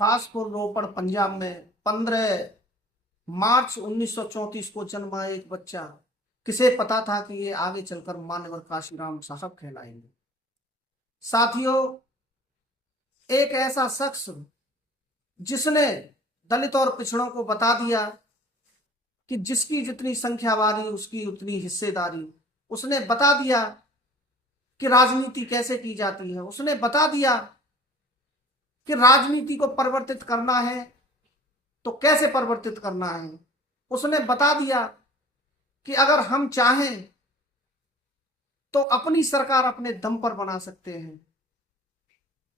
कासपुर रोपड़ पंजाब में 15 मार्च 1934 को जन्मा एक बच्चा। किसे पता था कि ये आगे चलकर मान्यवर काशीराम साहब कहलाएंगे। साथियों, एक ऐसा शख्स जिसने दलित और पिछड़ों को बता दिया कि जिसकी जितनी संख्या वारी उसकी उतनी हिस्सेदारी। उसने बता दिया कि राजनीति कैसे की जाती है। उसने बता दिया कि राजनीति को परिवर्तित करना है तो कैसे परिवर्तित करना है। उसने बता दिया कि अगर हम चाहें तो अपनी सरकार अपने दम पर बना सकते हैं।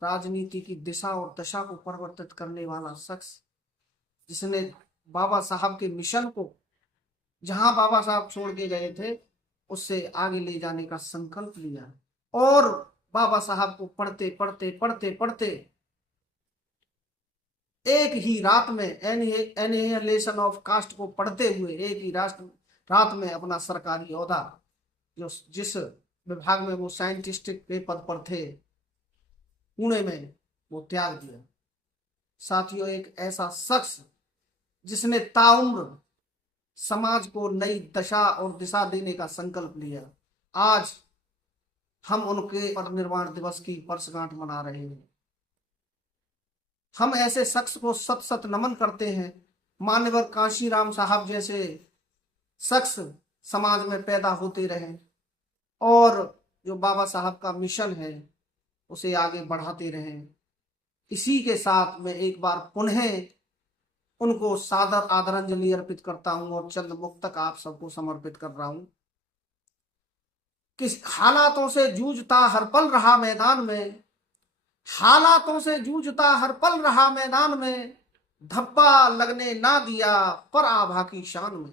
राजनीति की दिशा और दशा को परिवर्तित करने वाला शख्स, जिसने बाबा साहब के मिशन को जहां बाबा साहब छोड़ के गए थे उससे आगे ले जाने का संकल्प लिया। और बाबा साहब को पढ़ते पढ़ते पढ़ते पढ़ते एक ही रात में एनिहिलेशन ऑफ कास्ट को पढ़ते हुए एक ही रात में अपना सरकारी ओहदा, जो जिस विभाग में वो साइंटिस्टिक के पद पर थे, पुणे में, वो त्याग दिया। साथियों, एक ऐसा शख्स जिसने ताउम्र समाज को नई दशा और दिशा देने का संकल्प लिया, आज हम उनके परिनिर्वाण दिवस की वर्षगांठ मना रहे हैं। हम ऐसे शख्स को सत सत नमन करते हैं। मान्यवर काशीराम साहब जैसे शख्स समाज में पैदा होते रहे और जो बाबा साहब का मिशन है उसे आगे बढ़ाते रहें। इसी के साथ मैं एक बार पुनः उनको सादर आदरांजलि अर्पित करता हूं और चंद मुक्तक आप सबको समर्पित कर रहा हूं। किस हालातों से जूझता हर पल रहा मैदान में, हालातों से जूझता हर पल रहा मैदान में, धब्बा लगने ना दिया पर आभा की शान में।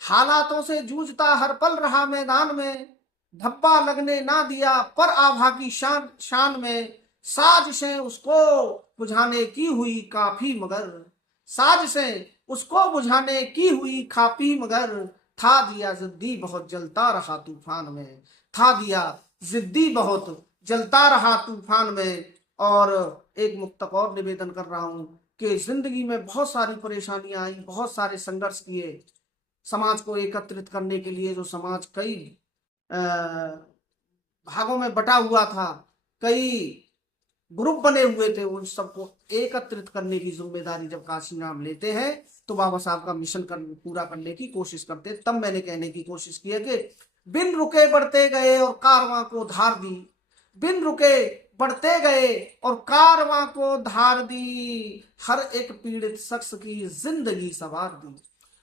हालातों से जूझता हर पल रहा मैदान में, धब्बा लगने ना दिया पर आभा की शान में। साजिशें उसको बुझाने की हुई काफी मगर, साजिशें उसको बुझाने की हुई काफी मगर, था दिया जिद्दी बहुत जलता रहा तूफान में, था दिया जिद्दी बहुत जलता रहा तूफान में। और एक मुक्तक और निवेदन कर रहा हूं कि जिंदगी में बहुत सारी परेशानियां आई, बहुत सारे संघर्ष किए। समाज को एकत्रित करने के लिए जो समाज कई भागों में बटा हुआ था, कई ग्रुप बने हुए थे, उन सबको एकत्रित करने की जिम्मेदारी जब काशीराम लेते हैं तो बाबा साहब का मिशन पूरा करने की कोशिश करते। तब मैंने कहने की कोशिश की है कि बिन रुके बढ़ते गए और कारवां को धार दी, बिन रुके बढ़ते गए और कारवां को धार दी, हर एक पीड़ित शख्स की जिंदगी सवार दी।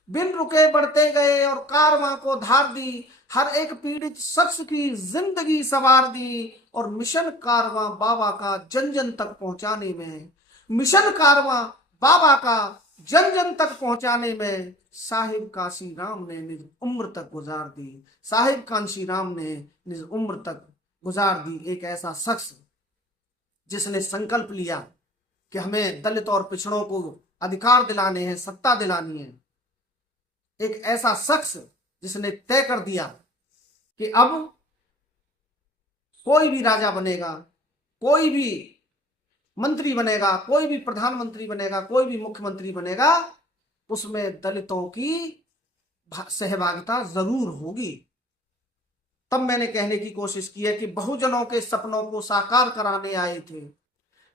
बिन रुके बढ़ते गए और कारवां को धार दी, हर एक पीड़ित शख्स की जिंदगी सवार दी। और मिशन कारवां बाबा का जन जन तक पहुंचाने में, मिशन कारवां बाबा का जन जन तक पहुंचाने में साहिब काशीराम ने निज उम्र तक गुजार दी, साहिब काशीराम ने निज उम्र तक गुजार दी। एक ऐसा शख्स जिसने संकल्प लिया कि हमें दलित और पिछड़ों को अधिकार दिलाने हैं, सत्ता दिलानी है। एक ऐसा शख्स जिसने तय कर दिया कि अब कोई भी राजा बनेगा, कोई भी मंत्री बनेगा, कोई भी प्रधानमंत्री बनेगा, कोई भी मुख्यमंत्री बनेगा, उसमें दलितों की सहभागिता जरूर होगी। तब मैंने कहने की कोशिश की है कि बहुजनों के सपनों को साकार कराने आए थे,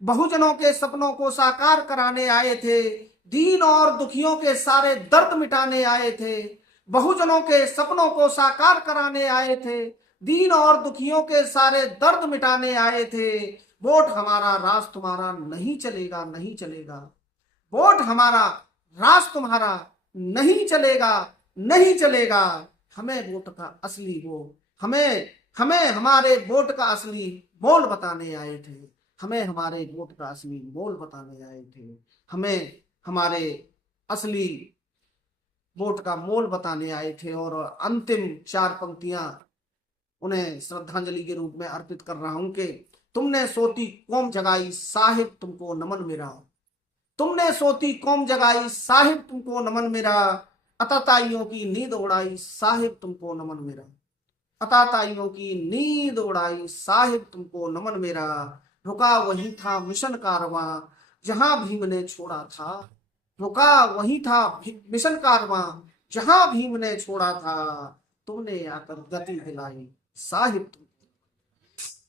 बहुजनों के सपनों को साकार कराने आए थे, दीन और दुखियों के सारे दर्द मिटाने आए थे। बहुजनों के सपनों को साकार कराने आए थे, दीन और दुखियों के सारे दर्द मिटाने आए थे। वोट हमारा राज तुम्हारा नहीं चलेगा, नहीं चलेगा। वोट हमारा राज तुम्हारा नहीं चलेगा, नहीं चलेगा। हमें वोट का असली वो हमें हमें हमारे वोट का असली मोल बताने आए थे, हमें हमारे वोट का असली मोल बताने आए थे, हमें हमारे असली वोट का मोल बताने आए थे। और अंतिम 4 पंक्तियां उन्हें श्रद्धांजलि के रूप में अर्पित कर रहा हूं कि तुमने सोती कौम जगाई साहिब तुमको नमन मेरा, तुमने सोती कौम जगाई साहिब तुमको नमन मेरा, अताताइयों की नींद उड़ाई साहिब तुमको नमन मेरा, अताताइयों की नींद उड़ाई साहिब तुमको नमन मेरा। रुका वही था मिशन कारवां, जहां भीम ने छोड़ा था, रुका वहीं था मिशन कारवां जहां भीम ने छोड़ा था। तुमने आकर गति दिलाई साहिब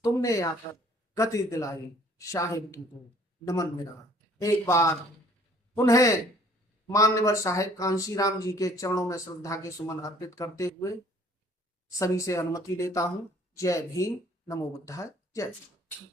तुमने आकर गति दिलाई साहिब तुमको नमन मेरा। एक बार उन्हें मान्यवर साहेब कांशीराम जी के चरणों में श्रद्धा के सुमन अर्पित करते हुए सभी से अनुमति लेता हूं। जय भीम, नमो बुद्धाय, जय श्री